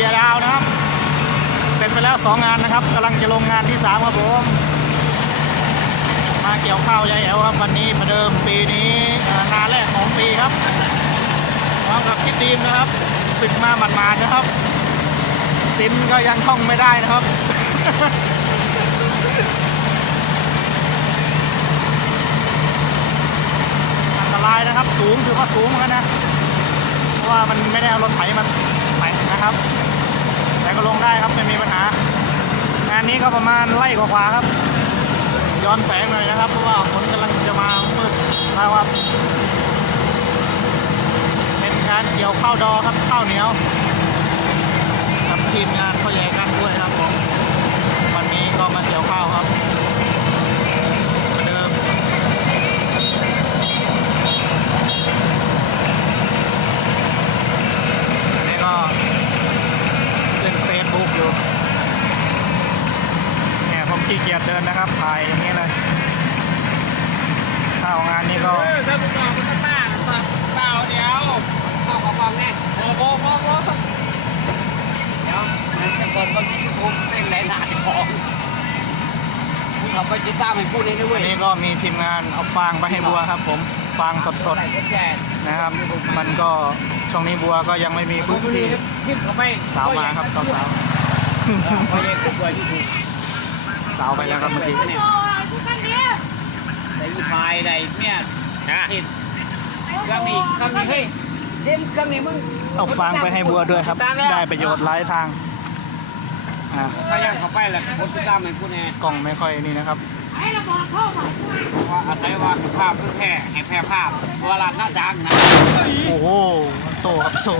ียดาวนะครับ เสร็จไปแล้วสองงานนะครับกำลังจะลงงานที่สามครับผมมาเกี่ยวข้าวยายแอวครับวันนี้ประเดิมปีนี้งานแรกของปีครับพร้อมกับคิดดีมนะครับศึกมาหมาดๆนะครับซิมก็ยังท่องไม่ได้นะครับอันตรายนะครับสูงถือว่าสูงเหมือนกันนะเพราะว่ามันไม่ได้เอารถไถมาไถ นะครับ แต่ก็ลงได้ครับไม่มีปัญหา งานนี้ก็ประมาณไล่กว่าๆครับ ย้อนแสงหน่อยนะครับ เพราะว่าฝนกำลังจะมามืดนะครับ เป็นการเกี่ยวข้าวดอครับข้าวเหนียวกับทีมงานพ่อใหญ่กันด้วยครับผมวันนี้ก็มาเกี่ยวข้าวครับเหมือนเดิม อันนี้ก็เล่นเฟซบุ๊กอยู่ เนี่ยผม ขี้เกียจเดินนะครับถ่ายอย่างนี้เลยข้าวงานนี้ก็เออถ้าคุณนอนก็ต้าต้าเปล่าเดี๋ยวข้าของกองแน่โอ้โหโอ้โหเดี๋ยวมันจะเปิดบัญชียูทูบเล่นไหนหนาจะพองมึงขับไปติดตามให้พูดเองด้วยวันนี้ก็มีทีมงานเอาฟางไปให้บัวครับผมฟางสดใส่ก็แจกๆนะครับ มันก็ช่วงนี้บัวก็ยังไม่มีพื้นที่สาวมาครับสาวพ่อเย็นกูป่วยที่ถูกๆ สาวไปแล้วครับเมื่อกี้ได้ยี่พายได้เมียผิดก็มีก็มีเฮ้ยเด่นก็มีมึงเอาฟางไปให้บัวด้วยครับ ได้ประโยชน์หลายทางอ่าถ้าย่างเข้าไปแหละคนติดตามให้พูดแน่กล้องไม่ค่อยนี่นะครับว่าอาศัยว่าภาพเพื่อแพร่ให้แพร่ภาพเวลาหน้าจังนะโอ้โหโซ่ครับโซ่